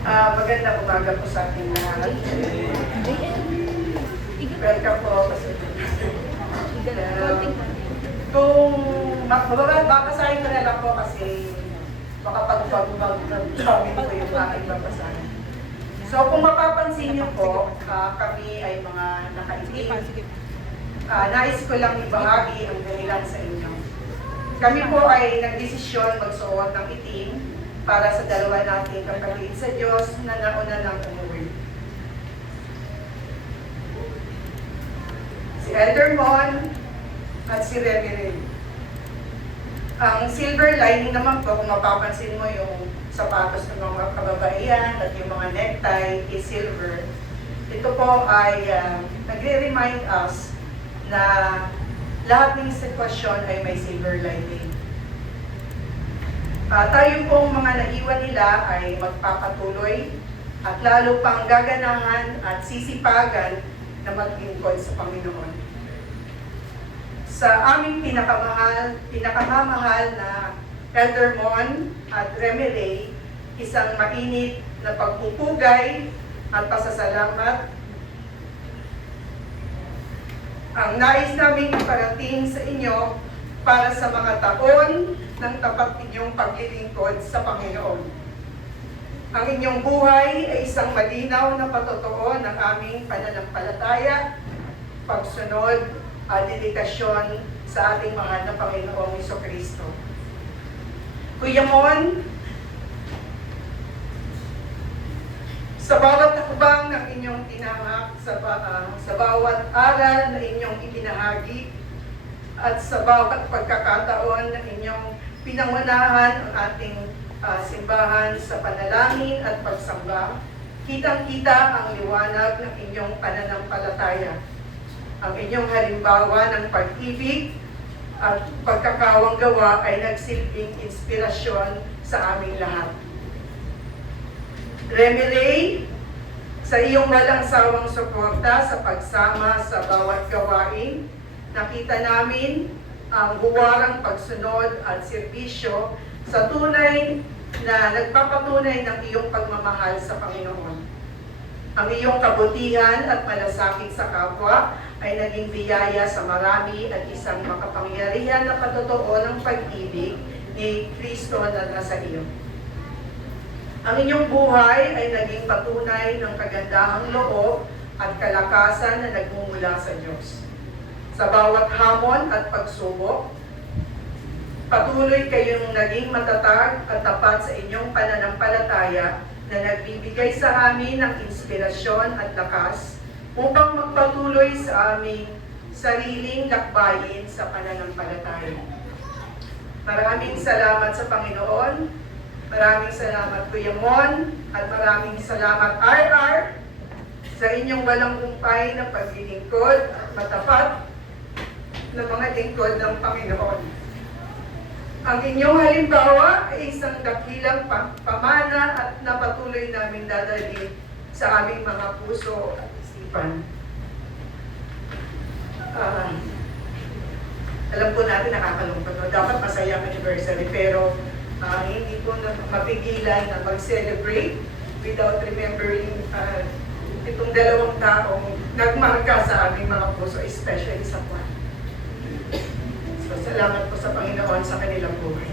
Magandang umaga po sa ating lahat. Welcome po. Kung babasahin ko na lang po kasi makapag-pag-pag-pag-pag po yung aking babasahin. So kung mapapansin niyo po, kami ay mga nakaitim. Nais ko lang ibahagi ang dahilan sa inyo. Kami po ay nagdesisyon magsuot ng itim para sa dalawa nating kapatid sa Diyos na nauna ng umuwi. Si Elder Mon at si Remy Ray. Ang silver lining naman po, kung mapapansin mo yung sapatos ng mga kababaihan at yung mga necktie is silver. Ito po ay nagre-remind us na lahat ng sitwasyon ay may silver lining. Tayo pong mga naiwan nila ay magpapatuloy at lalo pang gaganahan at sisipagan na maglingkod sa Panginoon. Sa aming pinakamamahal na Elder Mon at Remy Ray, isang mainit na pagpupugay at pasasalamat ang nais naming iparating sa inyo para sa mga taon ng tapat ninyong paglilingkod sa Panginoon. Ang inyong buhay ay isang malinaw na patotoo ng aming pananampalataya, pagsunod at dedikasyon sa ating mahal na Panginoong Jesucristo. Kuya Mon, sa bawat hakbang ng inyong tinahak, sa bawat aral na inyong ibinahagi, at sa bawat pagkakataon na inyong pinangunahan ang ating simbahan sa panalangin at pagsamba, kitang-kita ang liwanag ng inyong pananampalataya. Ang inyong halimbawa ng pag-ibig at pagkakawang gawa ay nagsilbing inspirasyon sa aming lahat. Remy Ray, sa iyong walang sawang suporta sa pagsama sa bawat gawain, nakita namin ang huwarang pagsunod at serbisyo sa tunay na nagpapatunay ng iyong pagmamahal sa Panginoon. Ang iyong kabutihan at malasakit sa kapwa ay naging biyaya sa marami at isang makapangyarihan na patotoo ng pag-ibig ni Kristo na nasa iyo. Ang inyong buhay ay naging patunay ng kagandahang loob at kalakasan na nagmumula sa Diyos. Sa bawat hamon at pagsubok, patuloy kayong naging matatag at tapat sa inyong pananampalataya na nagbibigay sa amin ng inspirasyon at lakas upang magpatuloy sa aming sariling lakbayin sa pananampalataya. Maraming salamat sa Panginoon. Maraming salamat Kuya Mon at maraming salamat RR sa inyong walang humpay na paglilingkod at matapat na mga lingkod ng Panginoon. Ang inyong halimbawa ay isang dakilang pamana at napatuloy namin dadalhin sa aming mga puso at isipan. Alam po natin nakakalungkot, no? Dapat masaya ang anniversary, pero hindi po mapigilan na mag-celebrate without remembering itong dalawang taong nagmarka sa aming mga puso, especially sa Juan. So, salamat po sa Panginoon sa kanilang buhay.